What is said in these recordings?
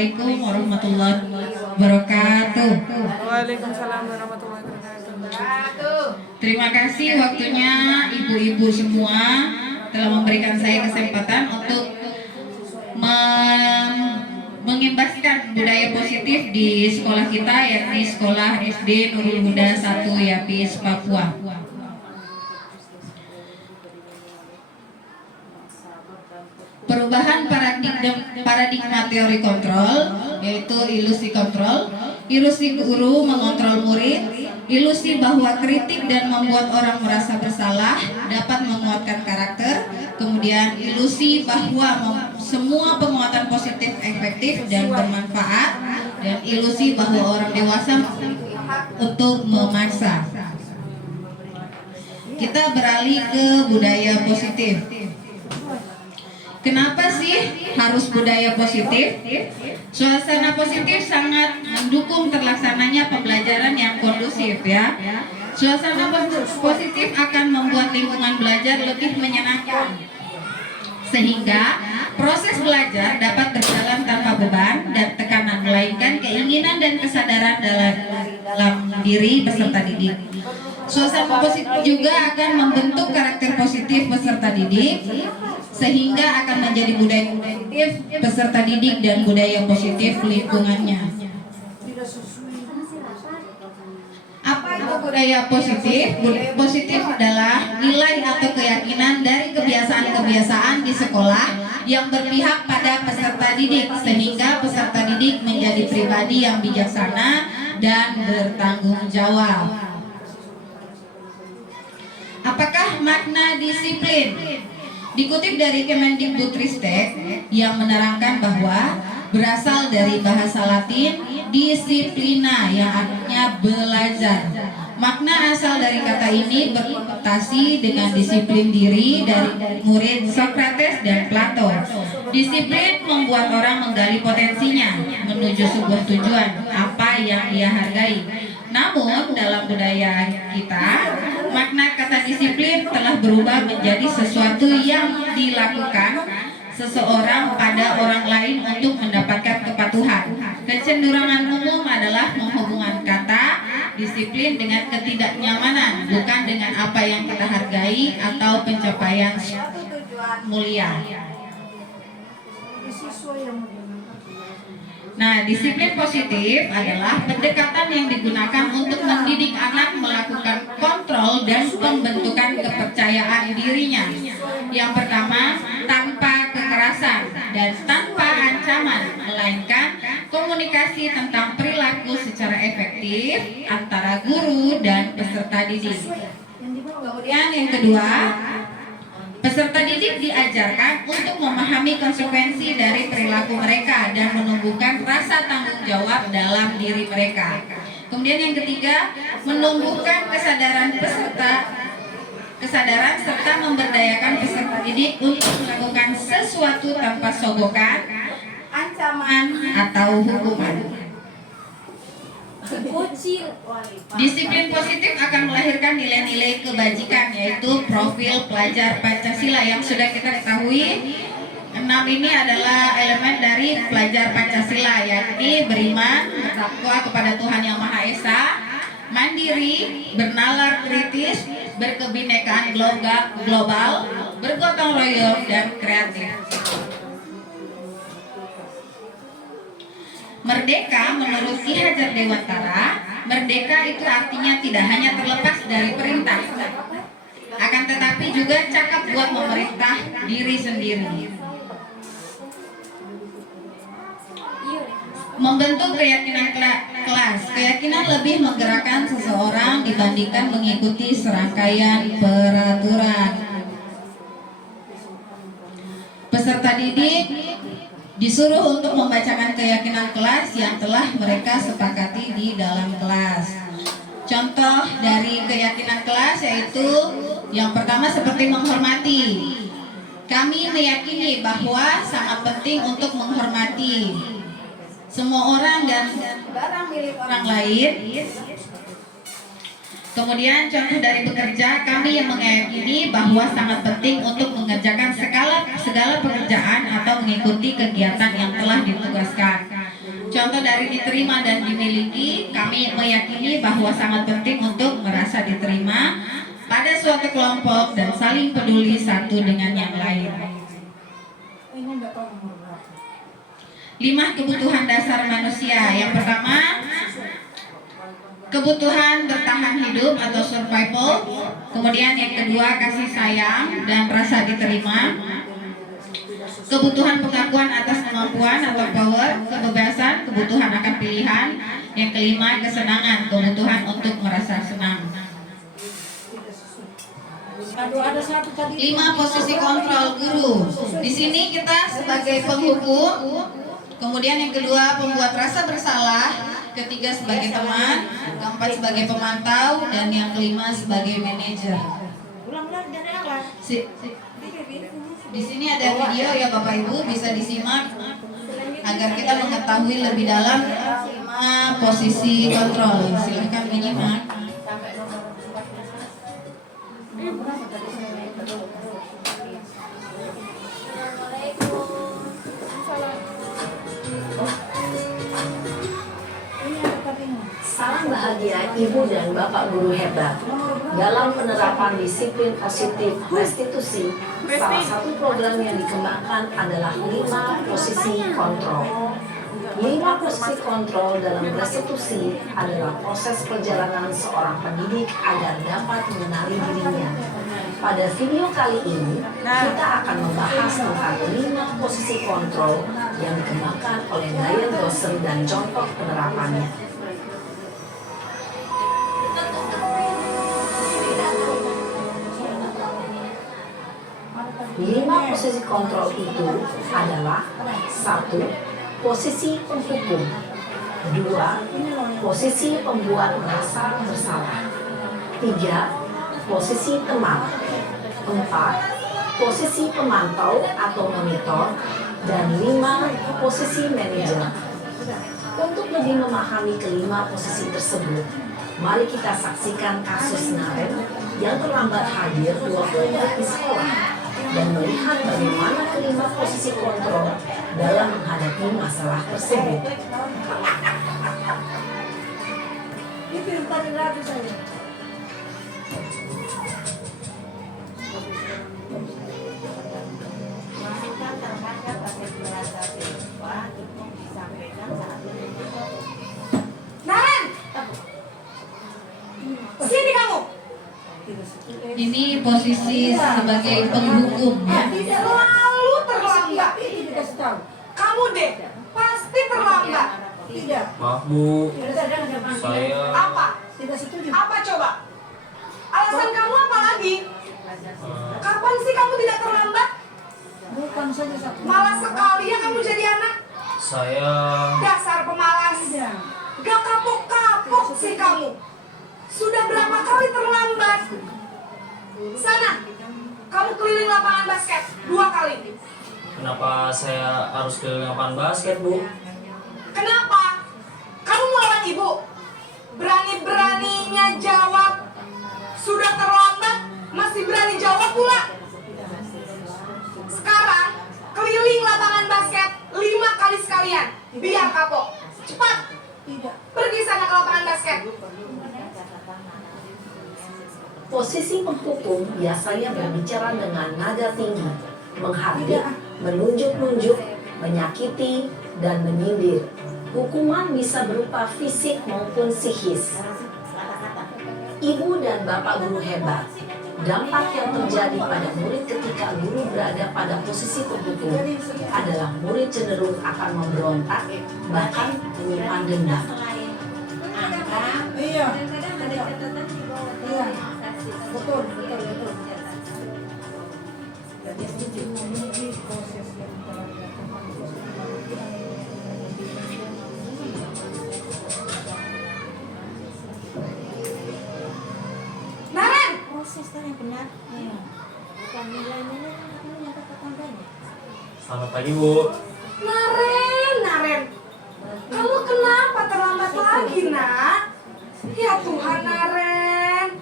Assalamualaikum warahmatullahi wabarakatuh. Waalaikumsalam warahmatullahi wabarakatuh. Terima kasih waktunya ibu-ibu semua telah memberikan saya kesempatan untuk mengimbaskan budaya positif di sekolah kita, yakni Sekolah SD Nurul Huda 1 Yapis, Papua. Perubahan paradigma teori kontrol, yaitu ilusi kontrol, ilusi guru mengontrol murid, ilusi bahwa kritik dan membuat orang merasa bersalah dapat menguatkan karakter, kemudian ilusi bahwa semua penguatan positif efektif dan bermanfaat, dan ilusi bahwa orang dewasa untuk memaksa. Kita beralih ke budaya positif. Kenapa sih harus budaya positif? Suasana positif sangat mendukung terlaksananya pembelajaran yang kondusif ya. Suasana positif akan membuat lingkungan belajar lebih menyenangkan, sehingga proses belajar dapat berjalan tanpa beban dan tekanan, melainkan keinginan dan kesadaran dalam diri peserta didik. Suasana positif juga akan membentuk karakter positif peserta didik, sehingga akan menjadi budaya positif peserta didik dan budaya positif lingkungannya. Apa itu budaya positif? Budaya positif adalah nilai atau keyakinan dari kebiasaan-kebiasaan di sekolah yang berpihak pada peserta didik, sehingga peserta didik menjadi pribadi yang bijaksana dan bertanggung jawab. Apakah makna disiplin? Dikutip dari Kemendikbudristek yang menerangkan bahwa berasal dari bahasa Latin disciplina yang artinya belajar. Makna asal dari kata ini berkonotasi dengan disiplin diri dari murid Socrates dan Plato. Disiplin membuat orang menggali potensinya menuju sebuah tujuan apa yang ia hargai. Namun dalam budaya kita, makna kata disiplin telah berubah menjadi sesuatu yang dilakukan seseorang pada orang lain untuk mendapatkan kepatuhan. Kecenderungan umum adalah menghubungkan kata disiplin dengan ketidaknyamanan, bukan dengan apa yang kita hargai atau pencapaian suatu tujuan mulia. Nah, disiplin positif adalah pendekatan yang digunakan untuk mendidik anak melakukan kontrol dan pembentukan kepercayaan dirinya. Yang pertama, tanpa kekerasan dan tanpa ancaman, melainkan komunikasi tentang perilaku secara efektif antara guru dan peserta didik. Kemudian yang kedua, peserta didik diajarkan untuk memahami konsekuensi dari perilaku mereka dan menumbuhkan rasa tanggung jawab dalam diri mereka. Kemudian yang ketiga, menumbuhkan kesadaran serta memberdayakan peserta didik untuk melakukan sesuatu tanpa sogokan, ancaman, atau hukuman. Disiplin positif akan melahirkan nilai-nilai kebajikan, yaitu profil pelajar Pancasila yang sudah kita ketahui. 6 ini adalah elemen dari pelajar Pancasila, yakni beriman, bertakwa kepada Tuhan Yang Maha Esa, mandiri, bernalar kritis, berkebinekaan global, bergotong royong, dan kreatif. Merdeka menurut Ki Hajar Dewantara, merdeka itu artinya tidak hanya terlepas dari perintah, akan tetapi juga cakap buat memerintah diri sendiri. Membentuk keyakinan kelas. Keyakinan lebih menggerakkan seseorang dibandingkan mengikuti serangkaian peraturan. Peserta didik disuruh untuk membacakan keyakinan kelas yang telah mereka sepakati di dalam kelas. Contoh dari keyakinan kelas yaitu yang pertama seperti menghormati. Kami meyakini bahwa sangat penting untuk menghormati semua orang dan barang milik orang lain. Kemudian contoh dari bekerja, kami yang meyakini bahwa sangat penting untuk mengerjakan segala pekerjaan atau mengikuti kegiatan yang telah ditugaskan. Contoh dari diterima dan dimiliki, kami meyakini bahwa sangat penting untuk merasa diterima pada suatu kelompok dan saling peduli satu dengan yang lain. 5 kebutuhan dasar manusia. Yang pertama, kebutuhan bertahan hidup atau survival. Kemudian yang kedua, kasih sayang dan rasa diterima. Kebutuhan pengakuan atas kemampuan atau power, kebebasan, kebutuhan akan pilihan. Yang kelima, kesenangan, kebutuhan untuk merasa senang. 5 posisi kontrol guru. Di sini kita sebagai penghukum, kemudian yang kedua pembuat rasa bersalah, ketiga sebagai teman, keempat sebagai pemantau, dan yang kelima sebagai manajer. Di sini ada video ya Bapak Ibu, bisa disimak agar kita mengetahui lebih dalam 5 posisi kontrol. Silahkan menyimak. Salam bahagia Ibu dan Bapak guru hebat. Dalam penerapan disiplin positif restitusi, salah satu program yang dikembangkan adalah 5 posisi kontrol. 5 posisi kontrol dalam restitusi adalah proses perjalanan seorang pendidik agar dapat mengenali dirinya. Pada video kali ini, kita akan membahas tentang 5 posisi kontrol yang dikembangkan oleh Diane Dawson dan contoh penerapannya. 5 posisi kontrol itu adalah 1. Posisi penghukum, 2. Posisi pembuat merasa bersalah, 3. Posisi teman, 4. Posisi pemantau atau monitor, dan 5. Posisi manajer. Untuk lebih memahami kelima posisi tersebut, mari kita saksikan kasus Naren yang terlambat hadir 20 menit di sekolah dan melihat bagaimana kelima posisi kontrol dalam menghadapi masalah tersebut. Naren, sini kamu. Ini posisi sebagai penghukum ya. Selalu terlambat. Kamu deh, pasti terlambat. Tidak. Maaf Bu, saya Apa? Apa coba? Alasan kamu apa lagi? Kapan sih kamu tidak terlambat? Malas sekali ya kamu jadi anak. saya Dasar pemalas. Gak kapok-kapok sih kamu. Sudah berapa kali terlambat? Sana, kamu keliling lapangan basket 2 kali. kenapa saya harus ke lapangan basket Bu? Kenapa? Kamu melawan ibu? Berani-beraninya jawab. Sudah terlambat, masih berani jawab pula. Sekarang, keliling lapangan basket 5 kali sekalian. Biar kapok. Cepat. Pergi sana ke lapangan basket. Posisi penghukum biasanya berbicara dengan nada tinggi, menghardik, menunjuk-nunjuk, menyakiti, dan menyindir. Hukuman bisa berupa fisik maupun psikis. Ibu dan Bapak guru hebat, dampak yang terjadi pada murid ketika guru berada pada posisi penghukum adalah murid cenderung akan memberontak, bahkan menyimpan dendam. Iya. Betul. Naren, Proses yang benar, bukan nilai-nilai yang katanya. Selamat pagi Bu. Naren. Kamu kenapa terlambat lagi, Nak? Ya Tuhan, Naren.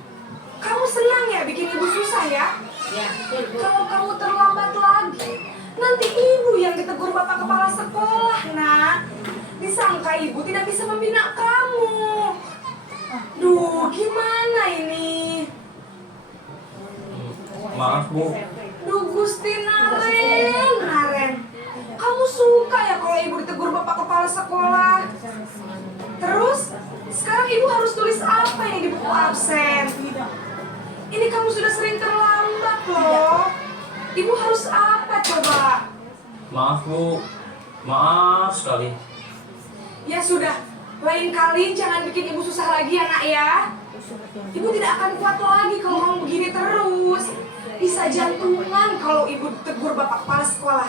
disangka ibu tidak bisa membina kamu. Duh, gimana ini? Maaf Bu, Duh, Gusti Naren. Kamu suka ya kalau ibu ditegur bapak kepala sekolah? Terus, sekarang ibu harus tulis apa yang di buku absen? Ini kamu sudah sering terlambat loh. Ibu harus apa coba? maaf Bu, maaf sekali. Ya sudah, lain kali jangan bikin ibu susah lagi ya nak ya. Ibu tidak akan kuat lagi kalau kamu begini terus. Bisa jantungan kalau ibu ditegur bapak kepala sekolah.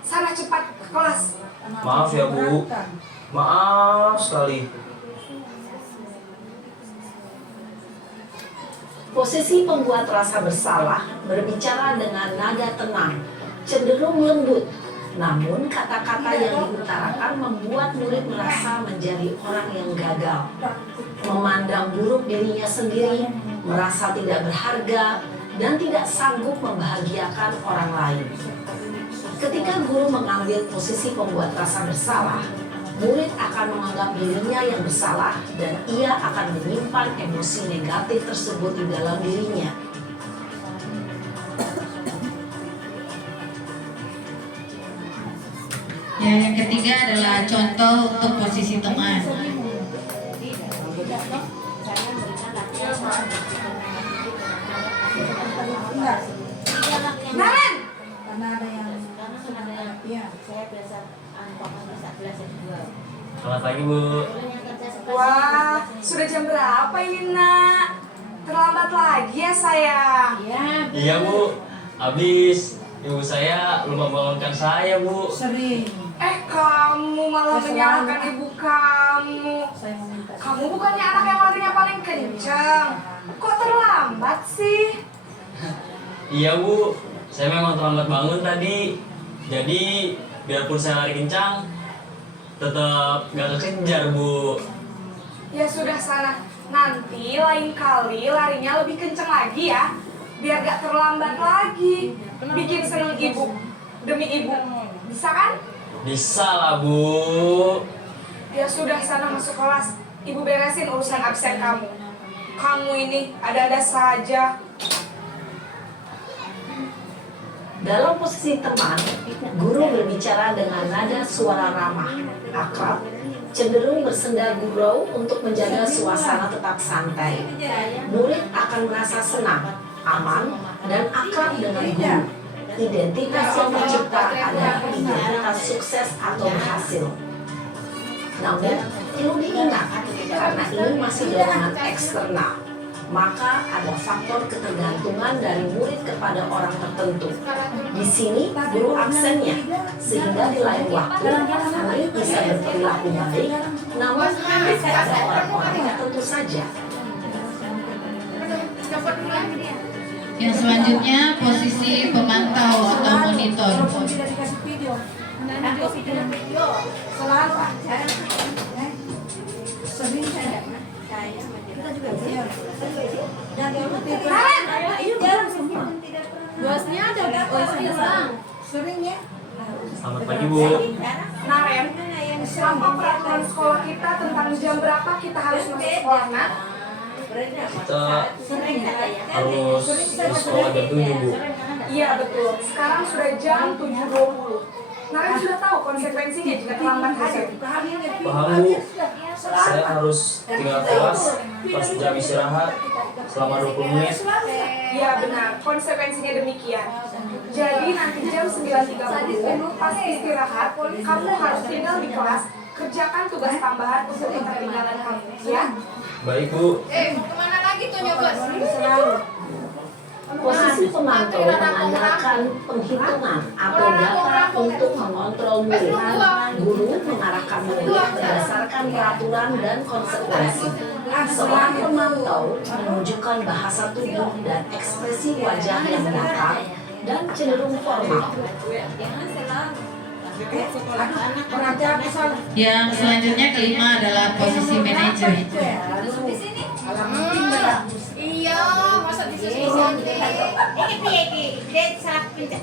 Sana cepat ke kelas. Maaf ya Bu, maaf sekali. Posisi pembuat rasa bersalah berbicara dengan nada tenang, cenderung lembut. Namun kata-kata yang diutarakan membuat murid merasa menjadi orang yang gagal, memandang buruk dirinya sendiri, merasa tidak berharga, dan tidak sanggup membahagiakan orang lain. Ketika guru mengambil posisi pembuat rasa bersalah, murid akan menganggap dirinya yang bersalah dan ia akan menyimpan emosi negatif tersebut di dalam dirinya. Ya, yang ketiga adalah contoh untuk posisi teman. Naren! Karena ada yang iya, saya biasa belajar juga. Selamat pagi Bu. Wah, sudah jam berapa ini nak? Terlambat lagi ya sayang. Iya, Iya Bu, habis ibu saya lupa bangunkan saya Bu. sering. Kamu malah menyalahkan ibu kamu. Saya meminta. Kamu bukannya anak yang larinya paling kencang. Kok terlambat sih? Iya Bu, saya memang terlambat bangun tadi. Jadi biarpun saya lari kencang, tetap gak kekejar Bu. Ya sudah sana. Nanti lain kali larinya lebih kencang lagi ya. Biar gak terlambat lagi. Bikin seneng ibu. Demi ibu. Bisa kan? Bisa lah Bu. Ya sudah sana masuk kelas. Ibu beresin urusan absen kamu. Kamu ini ada-ada saja. Dalam posisi teman, guru berbicara dengan nada suara ramah, akrab, cenderung bersenda gurau untuk menjaga suasana tetap santai. Murid akan merasa senang, aman, dan akrab dengan guru. Identitas yang tercipta adalah identitas sukses atau berhasil. Namun, perlu diingat, karena ini masih dorongan eksternal, maka ada faktor ketergantungan dari murid kepada orang tertentu. Di sini guru absennya, sehingga di lain waktu murid bisa berperilaku baik, namun hanya pada orang-orang tertentu saja. Yang selanjutnya posisi pemantau atau monitor. Walaupun tidak dikasih video. Video selalu ada. Sering saya. Kita juga iya. Dan itu jarang semua. Bosnya ada pulang. Sering ya. Selamat pagi Bu. Naren, apa peraturan sekolah kita tentang jam berapa kita harus masuk sekolah, nak? Kita harus di sekolah jam 7 Bu. Iya betul. Sekarang sudah jam 7.20. Naren sudah tahu konsekuensinya jika terlambat hadir. Paham Bu, saya harus tinggal kelas pas jam istirahat selama 20 menit. Iya benar, konsekuensinya demikian. Jadi nanti jam 9.30 pas istirahat, kamu harus tinggal di kelas, kerjakan tugas tambahan untuk ketertinggalan kamu, ya? Baik Bu. Kemana lagi tuh nyobos? Posisi pemantau mengandalkan penghitungan atau data untuk mengontrol murid. Guru mengarahkan murid berdasarkan peraturan dan konsekuensi. Seorang pemantau menunjukkan bahasa tubuh dan ekspresi wajah yang datar dan cenderung formal. Yang selanjutnya kelima adalah posisi manajer. Iya, masa di sini ini piye iki? Salah pencet.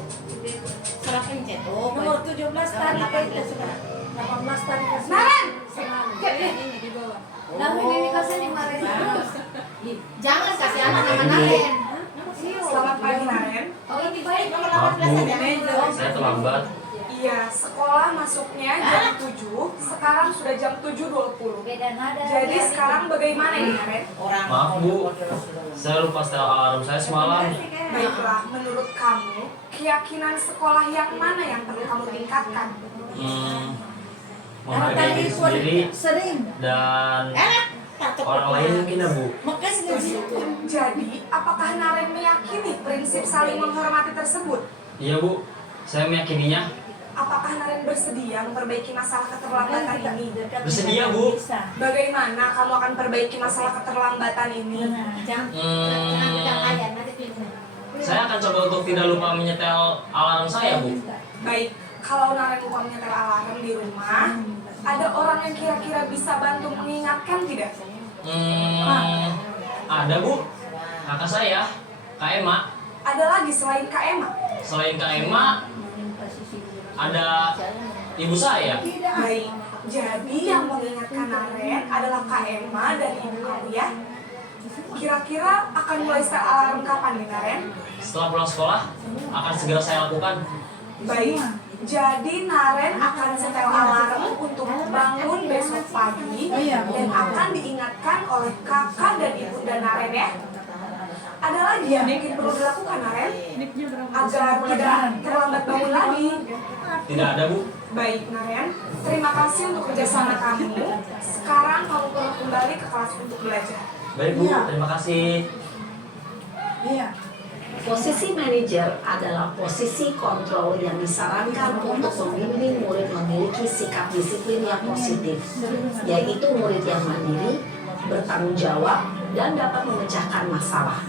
Salah pencet. Oh, Nomor 17 tadi itu sekarang. 18 tadi kasih. Naren! Ini di bawah. Nah, ini dikasih dimarahin terus. Jangan kasih anak nama Naren. Selamat pagi, Naren. Oh ini baik nomor Maaf 18 Bu, aja. saya terlambat. Iya, sekolah masuknya jam 7, sekarang sudah jam 7.20. Beda nada. Jadi sekarang bagaimana ini, Naren? Maaf Bu, saya lupa setel alarm saya semalam. Baiklah, menurut kamu, keyakinan sekolah yang mana yang perlu kamu tingkatkan? Menghargai diri sendiri Sering. dan orang lain mungkin ya Bu. Makasih gaji. Jadi, apakah Naren meyakini prinsip saling menghormati tersebut? Iya Bu, saya meyakininya. Apakah Naren bersedia memperbaiki masalah keterlambatan ini? Bersedia, Bu. Bagaimana kamu akan perbaiki masalah keterlambatan ini? Jangan bilang ayah nanti pindah. Saya akan coba untuk tidak lupa menyetel alarm saya Bu. Baik, kalau Naren lupa menyetel alarm di rumah, ada orang yang kira-kira bisa bantu mengingatkan tidak? Ada Bu, kakak saya, Kak Emma. Ada lagi selain Kak Emma? Selain Kak Emma, ada ibu saya. Baik, jadi yang mengingatkan Naren adalah Kak Emma dan ibu kamu ya? Kira-kira akan mulai setel alarm kapan nih, Naren? Setelah pulang sekolah, akan segera saya lakukan. Baik, jadi Naren akan setel alarm untuk bangun besok pagi dan akan diingatkan oleh kakak dan ibunda Naren ya. Ada lagi yang mungkin perlu dilakukan, Naren? Agar tidak terlambat bangun lagi. Tidak ada Bu. Baik, Naren. Terima kasih untuk kerjasama kamu. Sekarang kamu perlu kembali ke kelas untuk belajar. Baik Bu, terima kasih. Posisi manajer adalah posisi kontrol yang disarankan untuk membimbing murid memiliki sikap disiplin yang positif, yaitu murid yang mandiri, bertanggung jawab, dan dapat memecahkan masalah.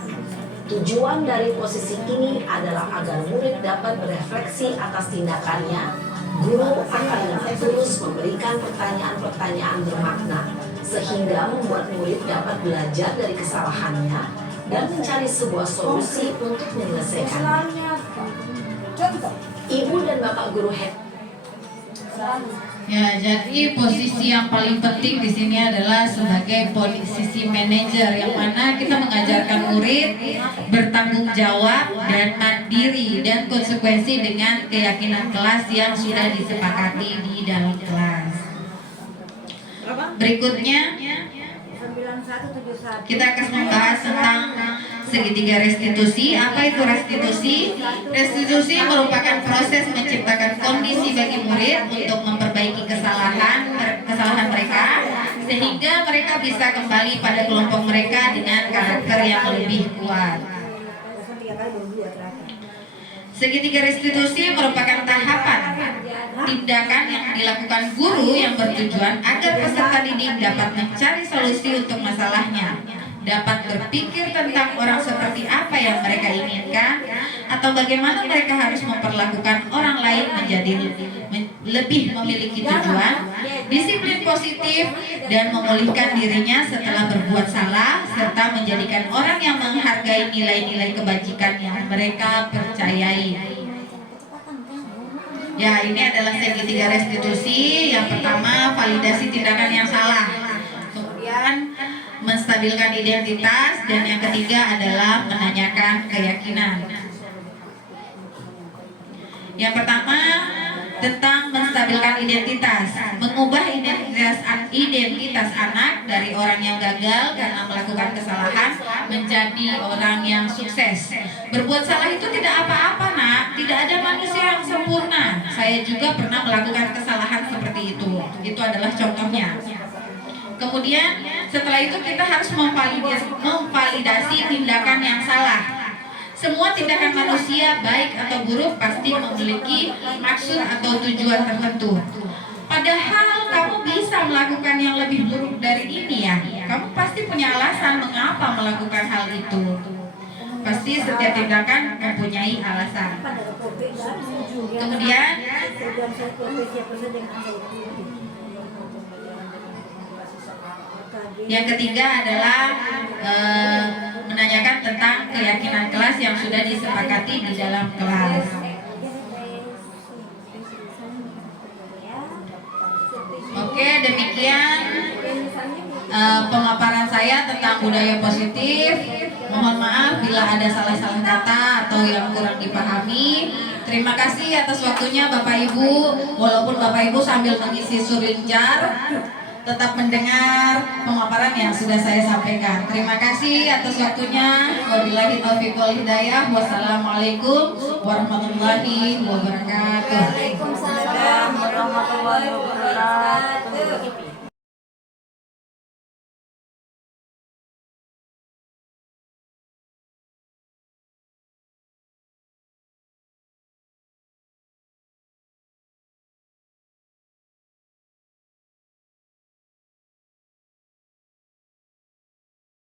Tujuan dari posisi ini adalah agar murid dapat berefleksi atas tindakannya. Guru akan dengan tulus memberikan pertanyaan-pertanyaan bermakna, sehingga membuat murid dapat belajar dari kesalahannya dan mencari sebuah solusi untuk menyelesaikannya. Ibu dan Bapak Guru Head. Ya, jadi posisi yang paling penting di sini adalah sebagai posisi manajer, yang mana kita mengajarkan murid bertanggung jawab dan mandiri dan konsekuensi dengan keyakinan kelas yang sudah disepakati di dalam kelas. Berikutnya kita akan membahas tentang segitiga restitusi. Apa itu restitusi? Restitusi merupakan proses menciptakan kondisi bagi murid untuk memperbaiki kesalahan mereka, sehingga mereka bisa kembali pada kelompok mereka dengan karakter yang lebih kuat. Segitiga restitusi merupakan tahapan tindakan yang dilakukan guru yang bertujuan agar peserta didik dapat mencari solusi untuk masalahnya, dapat berpikir tentang orang seperti apa yang mereka inginkan, atau bagaimana mereka harus memperlakukan orang lain menjadi lebih memiliki tujuan, disiplin positif, dan memulihkan dirinya setelah berbuat salah, serta menjadikan orang yang menghargai nilai-nilai kebajikan yang mereka percayai. Ya, ini adalah segitiga restitusi. Yang pertama, validasi tindakan yang salah. Kemudian, menstabilkan identitas. Dan yang ketiga adalah menanyakan keyakinan. Yang pertama, tentang menstabilkan identitas, mengubah identitas anak dari orang yang gagal karena melakukan kesalahan menjadi orang yang sukses. Berbuat salah itu tidak apa-apa, Nak. Tidak ada manusia yang sempurna. Saya juga pernah melakukan kesalahan seperti itu. Itu adalah contohnya. Kemudian setelah itu kita harus memvalidasi tindakan yang salah. Semua tindakan manusia, baik atau buruk, pasti memiliki maksud atau tujuan tertentu. Padahal kamu bisa melakukan yang lebih buruk dari ini ya. Kamu pasti punya alasan mengapa melakukan hal itu. Pasti setiap tindakan mempunyai alasan. Kemudian yang ketiga adalah menanyakan tentang keyakinan kelas yang sudah disepakati di dalam kelas. demikian pemaparan saya tentang budaya positif. Mohon maaf bila ada salah-salah kata atau yang kurang dipahami. Terima kasih atas waktunya Bapak Ibu. Walaupun Bapak Ibu sambil mengisi surincar, tetap mendengar pemaparan yang sudah saya sampaikan. Terima kasih atas waktunya. Wabillahi taufiq wal hidayah. Wassalamualaikum warahmatullahi wabarakatuh. Waalaikumsalam warahmatullahi wabarakatuh.